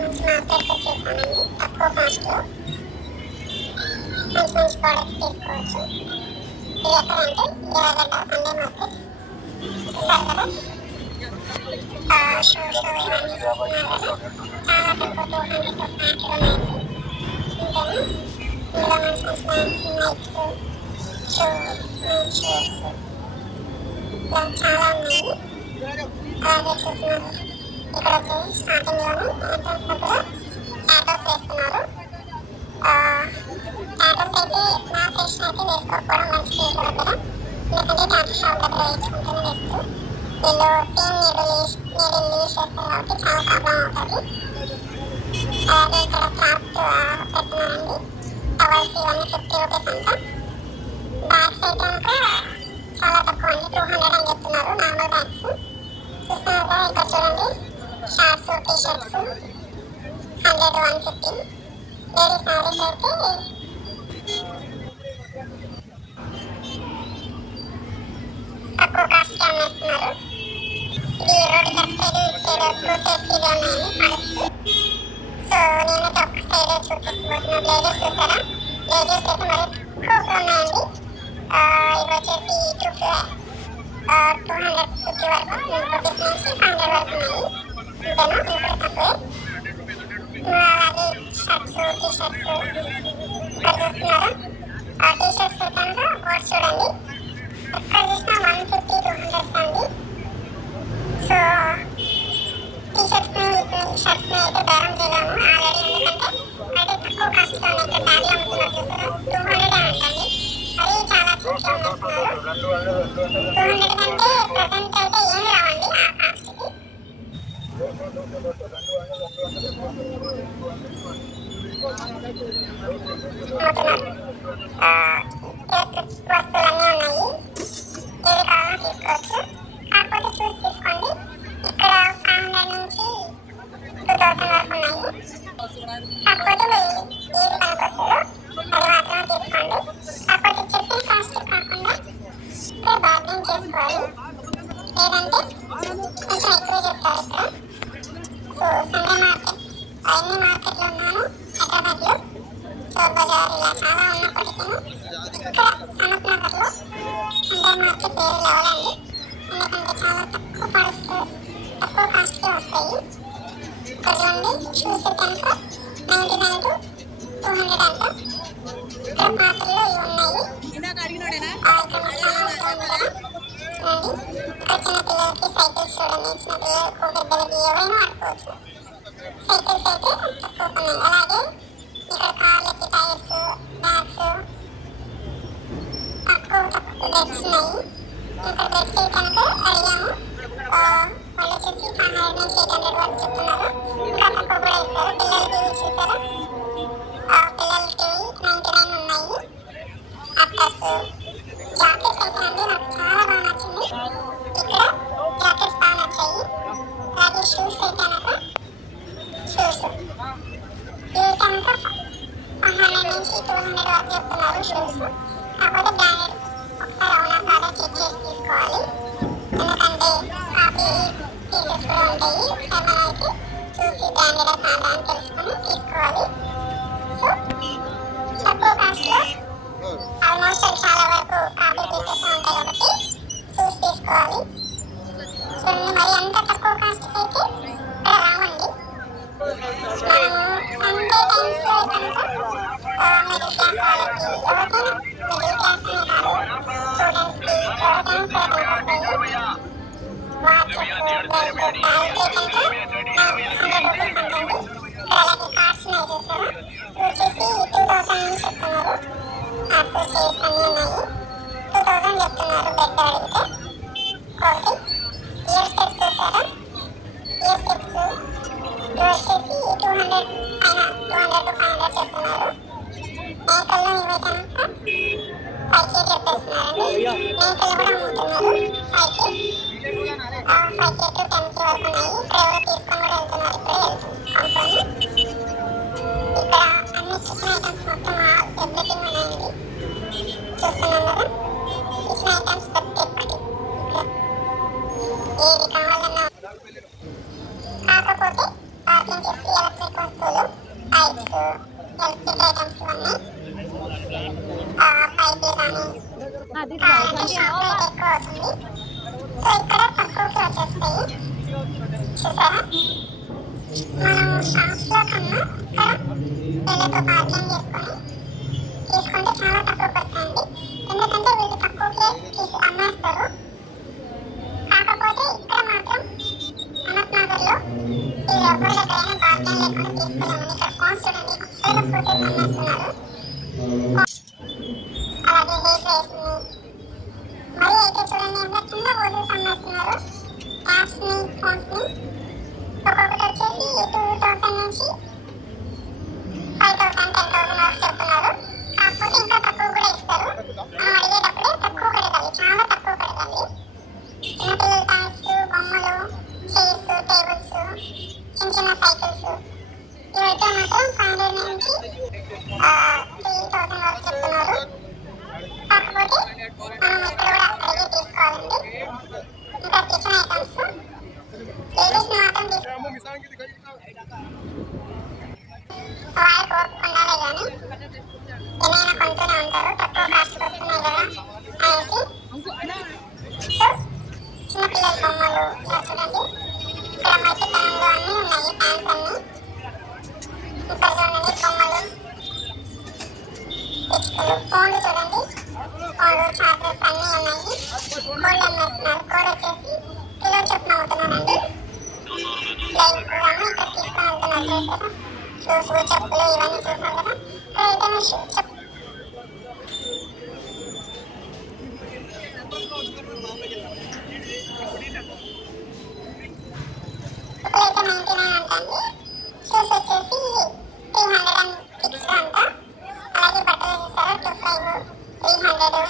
మంచి మార్కెట్కి వచ్చేసానండి. తక్కువ కాస్ట్లో మంచి మంచి ప్రోడక్ట్స్ తీసుకోవచ్చు. ఇది ఎక్కడంటే ఎర్రగడ్డ సండే మార్కెట్. చూసారు కదా, షూస్ ఇవన్నీ చూస్తున్నారు కదా, చాలా తక్కువ 200 ప్యాంట్లు ఉన్నాయండి. ఇంతేనా, ఇందులో మంచి మంచి ప్యాంట్స్, నైట్స్, షూస్ ఇలా చాలా ఉన్నాయి. అలాగే చూస్తున్నారు, ఇక్కడ వచ్చేసి స్టార్టింగ్ లోనే ఎంట్రన్స్ దగ్గర టాటోస్ వేస్తున్నారు. టాటోస్ అయితే నా సెషన్ అయితే వేసుకోకపోవడం మంచిది ఇంటి దగ్గర, ఎందుకంటే టాటో షాప్ దగ్గర వేయించుకుంటూనే వేస్తారు. వీళ్ళు సేమ్ నీడిల్ యూస్ చేస్తారు కాబట్టి చాలా ప్రాబ్లం అవుతుంది. అలాగే ఇక్కడ క్లాత్ పెడుతున్నారండి. టవల్స్ ఇవన్నీ 50 రూపీస్ అంట. బ్యాగ్స్ అయితే కనుక చాలా తక్కువ అండి, 200 అని చెప్తున్నారు నార్మల్ బ్యాగ్స్. చూస్తున్నారు కదా, ఇక్కడ చూడండి shorts, T shirts 100, 150. Ladies saris అయితే తక్కువ కాస్ట్కి అమ్మేస్తున్నారు. ఇది రోడ్డు కట్ సైడ్, ఇటు సైడ్ 2 సైడ్స్ ఇవే ఉన్నాయండి ప్రొడక్ట్స్. సో నేనైతే ఒక్క సైడ్ చూపించబోతున్నా. బ్లేజర్స్ చూసారా, బ్లేజర్స్ అయితే మరి తక్కువగా ఉన్నాయండి. ఇవి వచ్చేసి 250 వరకు రూపీస్ నుంచి 500 వరకు ఉన్నాయి. ఇంతేనా, ఇప్పుడు తక్కువే. అలాగే షర్ట్స్, టీ షర్ట్స్ ఇక్కడ చూస్తున్నారా, టీ షర్ట్స్ అయితే కనుక కోట్ చూడండి, ఎక్కడ చూసినా 150, 200 అండి. సో టీ షర్ట్స్ షర్ట్స్ అయితే బేరం చేయలేము ఆల్రెడీ, ఎందుకంటే అయితే తక్కువ కాస్ట్గా ఉన్నాయి. ఇక్కడ బ్యాగ్లో అమ్ముతున్నారు చూసారా, 200 అంటండి. అది చాలా చీప్గా అమ్మేస్తున్నారు. 200 కంటే ప్రజెంట్ అయితే ఏం రావండి ఆ కాస్ట్కి. ఎలక్ట్రిక్ వస్తువులన్నీ ఉన్నాయి, ఏది కావాలో తీసుకోవచ్చు. కాకపోతే చూసి తీసుకోండి. ఇక్కడ 500 నుంచి 2000 వరకు ఉన్నాయి. కాకపోతే ఏది పనికొస్తుందో అది మాత్రమే తీసుకోండి. కాకపోతే చెప్పిన కాస్ట్ కాకుండా ఇక్కడ బార్గెన్ చేసుకోవాలి, లేదంటే కొంచెం ఎక్కువ చెప్తారు ఇక్కడ. సో సండే మార్కెట్, అన్ని మార్కెట్లో ఉన్నాను హైదరాబాద్లో, చోర్ బజార్ ఇలా చాలా ఉన్నప్పటికీ ఇక్కడ సనత్ నగర్లో సండే మార్కెట్ వేరే లెవెల్ అండి. ఎందుకంటే చాలా తక్కువ కాస్ట్కి వస్తాయి. ఇక్కడ చూడండి, షూస్ కనుక 99 to 200 అంట. ఇక్కడ పాత్రలో ఇవి ఉన్నాయి. ఇక్కడ మసాలా ఉంటుంది కదా చూడండి. ఇక్కడ చిన్నపిల్లలకి సైకిల్స్ చూడండి, చిన్నపిల్లలకు పెద్దలకి ఎవరైనా ఆడుకోవచ్చు. సైకిల్స్ అయితే తక్కువ ఉన్నాయి. అలాగే ఇక్కడ కార్లకి టైర్స్, బ్యాగ్స్ తక్కువ బెడ్స్ ఉన్నాయి. ఇక్కడ బెడ్స్ కనుక అడిగాము, వాళ్ళు వచ్చేసి 500 నుంచి 800 వరకు చెప్తున్నారు. ఇంకా తక్కువ కూడా ఇస్తారు. పిల్లలకి ఇవి చూసారా, పిల్లలకి 99 ఉన్నాయి. అట్లస్ జాకెట్స్ అయితే అండి నాకు చాలా బాగా నచ్చింది. ఇక్కడ జాకెట్స్ బాగా నచ్చాయి. అలాగే షూస్ అయితే కనుక షూస్ ఇవి కనుక 100 నుంచి 200 వరకు చెప్తున్నారు షూస్. కాకపోతే బ్రాండెడ్, ఒకసారి అవునా కాదా చెక్ చేసి తీసుకోవాలి, ఎందుకంటే కాపీ పీసెస్ కూడా ఉంటాయి. ఒకసారి మనం అయితే చూసి బ్రాండెడ్ కాదా అని తెలుసుకొని తీసుకోవాలి. సో తక్కువ కాస్ట్లో ఆల్మోస్ట్ చాలా వరకు కాపీ పీసెస్ ఉంటాయి కాబట్టి చూసి తీసుకోవాలి. చూడండి, మరి అంత తక్కువ కాస్ట్కి అయితే ఇక్కడ రావండి. మనము సండే టైమ్స్లో కనుక మిడిల్ క్లాస్ వాళ్ళకి, ఎవరికైనా మిడిల్ క్లాస్ అనే కాదు, స్టూడెంట్స్కి ఎవరికైనా సరే పనికొస్తాయి. వాచెస్, బెల్ట్, ప్యాంట్ కనుక 100 రూపీస్ అంటండి. ఇక్కడ అలాగే కార్డ్స్ ఉన్నాయి చూసారా, వచ్చేసి 2000 అని చెప్తున్నారు. కార్డ్స్, చైర్స్ అన్నీ ఉన్నాయి. 2000 చెప్తున్నారు బెడ్ అడిగితే. ఒకటి ఇయర్ సెట్స్ చూసారా, ఇయర్ సెట్స్ ఇవి వచ్చేసి 200 పైన, 200 to 500 చెప్తున్నారు. మేకల్లో ఇవి కనుక 5K చెప్పేస్తున్నారండి. మేకలు కూడా అమ్ముతున్నారు 5K to 10K వరకు ఉన్నాయి. ఇక్కడ ఎవరో తీసుకొని కూడా వెళ్తున్నారు, ఇప్పుడే కొనుక్కొని. ఇక్కడ అన్ని కిచెన్ ఐటమ్స్ మొత్తం ఎవ్రీథింగ్ ఉన్నాయండి. చూస్తున్నాం కదా, కిచెన్ ఐటమ్స్ ప్రతి ఒక్కటి ఏది కావాలన్నా. కాకపోతే పార్కింగ్ చేసి ఎలక్ట్రిక్ వస్తువులు, పైప్స్, ఎలక్ట్రిక్ ఐటమ్స్ ఇవన్నీ పైపులు కానీ షాప్ రేట్ ఎక్కువ అవుతుంది. సో ఇక్కడ తక్కువకి వచ్చేస్తాయి. చూసారా, మనం షాప్స్ లో కన్నా ఇక్కడ వీళ్ళతో పార్కింగ్ చేసుకొని తీసుకుంటే చాలా తక్కువకి వస్తాయండి. ఎందుకంటే వీళ్ళు తక్కువకే తీసి అమ్మేస్తారు. కాకపోతే ఇక్కడ మాత్రం అనంత్ నగర్ లో వీళ్ళు ఎవరి దగ్గరైనా బార్గెన్ లేకుండా తీసుకోలేమని ఇక్కడ కాస్ట్ చూడండి, అక్కడగా ఫోటోస్ అమ్మేస్తున్నారు. అలాగే హెయిర్ డ్రైస్ ని మరి అయితే చూడండి ఎంత కింద హోజెస్ అమ్మేస్తున్నారు. యాప్స్ ని, ఫోన్స్ ని ఒక్కొక్కటి వచ్చేసి 2000 నుంచి 5000, 10,000 వరకు చెప్తున్నారు. కాకపోతే ఇంకా తక్కువ కూడా ఇస్తారు. మనం అడిగేటప్పుడే తక్కువ కడగాలి, చాలా తక్కువ కడగాలి. చిన్నపిల్లల టాయ్స్, బొమ్మలు, చైర్స్, టేబుల్స్, చిన్న చిన్న సైకిల్స్ ఇవైతే మాత్రం 500 నుంచి 3000 వరకు చెప్తున్నారు. కాకపోతే మనం ఇక్కడ కూడా అడిగి తీసుకోవాలండి. ఇంకా కిచెన్ ఐటమ్స్ లేడీస్ మాత్రం వాళ్ళు కోరుకుండాలే కానీ ఏమైనా కొంటూనే ఉంటారు, తక్కువ కాస్ట్కి వస్తున్నాయి కదా అనేసి. సో చిన్నపిల్లల బొమ్మలు ఇలా చూడండి, ఇక్కడ మధ్యతనంలో అన్నీ ఉన్నాయి. ఫ్యాన్స్ అన్నీ ఇక్కడ చూడండి, బొమ్మలు, పిచ్చుకలు, ఫోన్లు చూడండి, ఫోన్లు, చార్జర్స్ అన్నీ ఉన్నాయి. కోళ్ళు అమ్మేస్తున్నారు. కోడ్ వచ్చేసి కిలో చొప్పున అమ్ముతున్నారండి. ప్లెయిన్ కూడా ఇక్కడ తీసుకొని వెళ్తున్నారు. చూసారా, షూస్, చెప్పులు ఇవన్నీ చూసాం కదా. ఇక్కడైతే చెప్పులు అయితే 99 అంటండి. షూస్ వచ్చేసి 306 అంట. అలాగే బట్టలు చూసారా, 25, 300.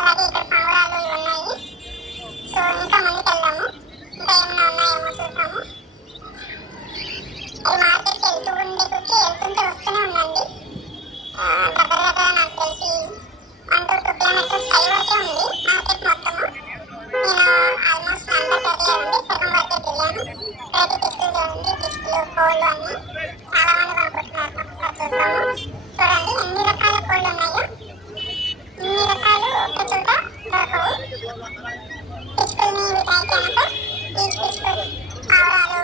అలాగే ఇక్కడ పావురాలు ఉన్నాయి. సో ఇంకా ముందుకు వెళ్దాము, ఇంకా ఏమైనా ఉన్నాయేమో చూసాము. అది మార్కెట్కి వెళ్తుంటే వస్తూనే ఉందండి. దగ్గర దగ్గర నాకు తెలిసి 1 to 2 kilometers పై వరకే ఉంది మార్కెట్ మొత్తము. నేను ఆల్మోస్ట్ అంతా తిరగలేదండి, సగం వరకే తిరిగాను. ఇక్కడైతే పిచ్చుకలు చూడండి, పిచ్చుకలు, కోళ్ళు అన్నీ చాలా మంది కొనుక్కుంటున్నారు. ఒకసారి చూద్దాము. చూడండి ఎన్ని రకాల కోళ్ళు ఉన్నాయో. ఇన్ని రకాలు ఒక చోట దొరకవు. పిచ్చుకల్ని వీటైతే కనుక బీచ్ పిచ్చుకలు, పావురాలు,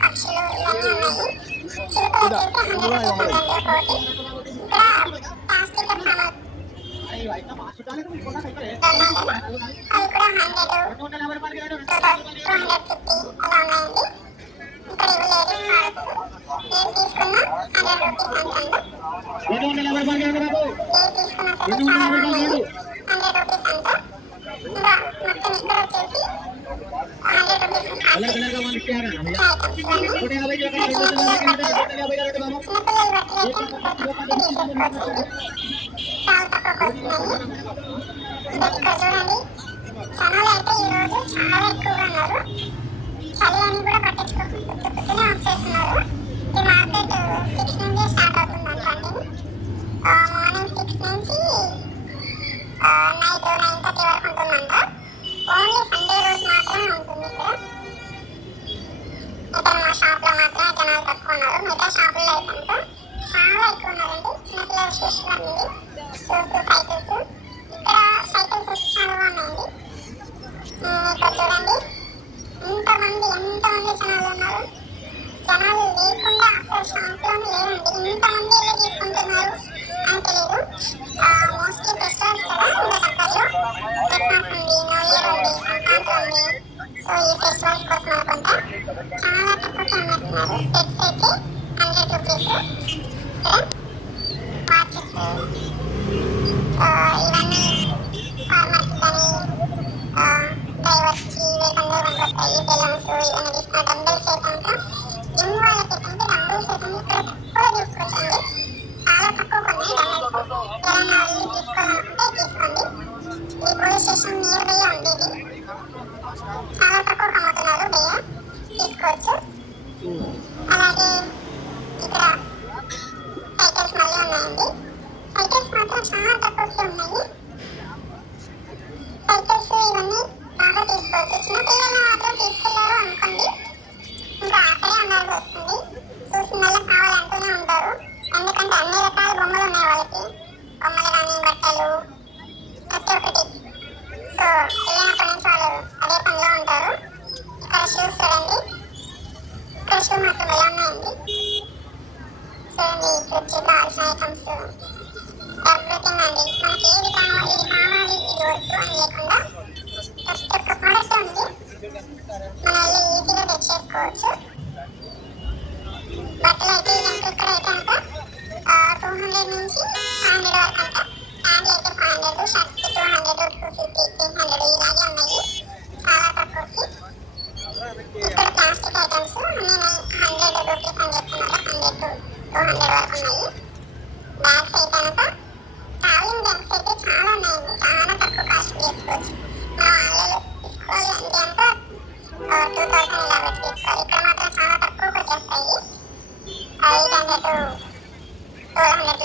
పక్షులు ఇవన్నీ ఉన్నాయి. చిలుకలు వచ్చేసి 100 రూపీస్ ఉందండి ఒకటి. ఇక్కడ ప్లాస్టిక్ సామాన్లు అవి కూడా 100, 250 అలా ఉన్నాయండి. ఇక్కడ ఇవి లేడీస్ ప్రోడక్ట్స్. ఏం తీసుకున్నా 100 రూపీస్ అంటండి. ఏం తీసుకున్నా సరే చాలా ఉన్నాయి, 100 రూపీస్ అంట. ఇంకా మొత్తం ఇక్కడ వచ్చేసి 100 రూపీస్ చిన్నపిల్లల బట్టి చాలా తక్కువకి వస్తున్నాయి. ఇక్కడ చూడండి, జనాలు అయితే ఈరోజు చాలా ఎక్కువగా ఉన్నారు. చలి అని కూడా పట్టించుకుంటూనే వచ్చేస్తున్నారు. ఈ మార్కెట్ 6 నుంచే స్టార్ట్ అవుతుందంటండి. మార్నింగ్ 6 నుంచి నైట్ 9:30 వరకు ఉంటుందంట. ఓన్లీ సండే రోజు మాత్రమే ఉంటుంది ఇక్కడ. ఇక్కడ మా షాప్లో మాత్రమే జనాలు తక్కువ ఉన్నారు. మిగతా షాపుల్లో అయితే కనుక చాలా ఎక్కువ ఉన్నారండి. చిన్నపిల్లల షూస్ అన్నీ, షూస్, సైకిల్స్. ఇక్కడ సైకిల్స్ చాలా బాగున్నాయండి. ఇక్కడ చూడండి ఎంతమంది జనాలు ఉన్నారు. జనాలు లేకుండా అసలు షాప్లోనే లేరండి. ఇంతమంది ఎలా తీసుకుంటున్నారు అని తెలియదు. మోస్ట్లీ ఫెస్టివల్స్ కదా ఇంకా దగ్గరలో. క్రిస్మస్ ఉంది, న్యూ ఇయర్ ఉంది, సంక్రాంతి ఉంది. సో ఈ ఫెస్టివల్స్ కోసం అనుకుంటా చాలా తక్కువకి అమ్మేస్తున్నారు. స్పెట్స్ అయితే 100 రూపీస్. వాచెస్ ఇవన్నీ ఫార్మర్స్ కానీ డ్రైవర్స్కి వీళ్ళందరూ పనికొస్తాయి. బెలూన్స్ ఇవన్నీ తీసుకున్న డంబెల్స్ అయితే కనుక జిమ్ వాళ్ళకి అయితే డంబెల్స్ అయితే ఇక్కడ తక్కువ తీసుకోవచ్చండి. చాలా తక్కువ ఉన్నాయి డంబెల్స్. ఏదైనా వెళ్ళి తీసుకోవాలనుకుంటే తీసుకోండి. ఈ పోలీస్ స్టేషన్ నియర్ బై ఉంది. ఇది చాలా తక్కువ అమ్ముతున్నారు, భయ్య తీసుకోవచ్చు. అలాగే ఇక్కడ సైకిల్స్ మళ్ళీ ఉన్నాయండి. సైకిల్స్ మాత్రం చాలా తక్కువకి ఉన్నాయి. సైకిల్స్ ఇవన్నీ బాగా తీసుకోవచ్చు. చిన్నపిల్లలు మాత్రం తీసుకెళ్లారు అనుకోండి,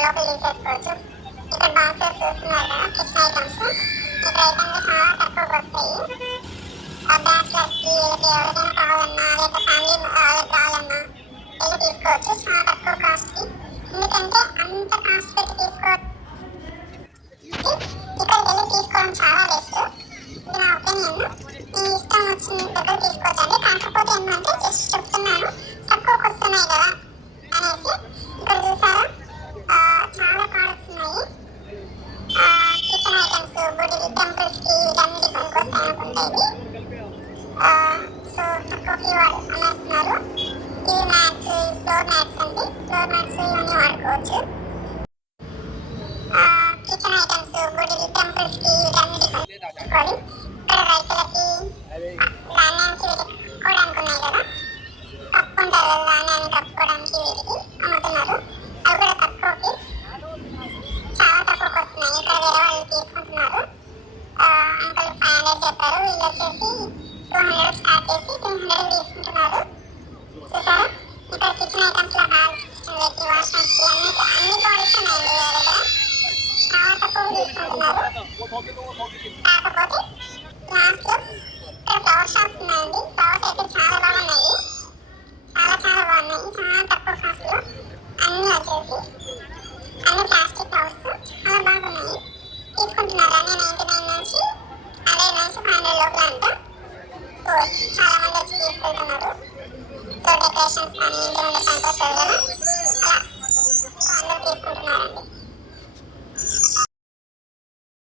లోపల తీసేసుకోవచ్చు. ఇక్కడ బాక్సెస్ చూస్తున్నారు కదా, కిచెన్ ఐటమ్స్. ఇక్కడ అయితే చాలా తక్కువకి వస్తాయి. బ్యాచిలర్స్కి వీళ్ళకి ఎవరికైనా కావాలన్నా లేక ఫ్యామిలీ వాళ్ళకి కావాలన్నా వెళ్ళి తీసుకోవచ్చు చాలా తక్కువ కాస్ట్కి. ఎందుకంటే అంత కాస్ట్ పెట్టి తీసుకోవచ్చు, ఇక్కడికి వెళ్ళి తీసుకోవడం చాలా బెస్ట్. ఇది నా ఒపీనియన్. మీ ఇష్టం వచ్చిన దగ్గర తీసుకోవచ్చండి. కాకపోతే ఏంటంటే జస్ట్ చెప్తున్నాను, తక్కువకి వస్తున్నాయి కదా అనేసి. ఇక్కడ చూసారా చాలా ప్రోడక్ట్స్ ఉన్నాయి. కిచెన్ ఐటమ్స్, గుడి టెంపుల్స్కి వీటన్నిటి పనికి వస్తాయి అనుకుంటా ఇవి. సో తక్కువకి అమ్మేస్తున్నారు. ఇవి మ్యాట్స్, ఫ్లోర్ మ్యాట్స్ అండి. ఫ్లోర్ మ్యాట్స్ ఇవన్నీ వాడుకోవచ్చు. కిచెన్ ఐటమ్స్, గుడి టెంపుల్స్కి వీటన్నిటి పనికి. ఇక్కడ రైతులకి ధాన్యానికి కప్పుకోవడానికి ఉన్నాయి కదా, కప్పుకుంటారు కదా, ధాన్యాన్ని కప్పుకోవడానికి వీటికి అమ్ముతున్నారు. అవి కూడా తక్కువకి, చాలా తక్కువకి వస్తున్నాయి. ఇక్కడ వేరే వాళ్ళు తీసుకుంటున్నారు. అంకుల్ 500 చెప్పారు, వీళ్ళు వచ్చేసి 200 స్టార్ట్ చేసి 300 తీసుకుంటున్నారు. చూసారా ఇక్కడ కిచెన్ ఐటమ్స్ లో బాల్స్, కిచెన్ వేర్కి, వాష్ హ్యాండ్స్కి అన్ని ప్రోడక్ట్స్ ఉన్నాయండి వీళ్ళ దగ్గర. చాలా తక్కువ తీసుకుంటున్నారు. కాకపోతే లాస్ట్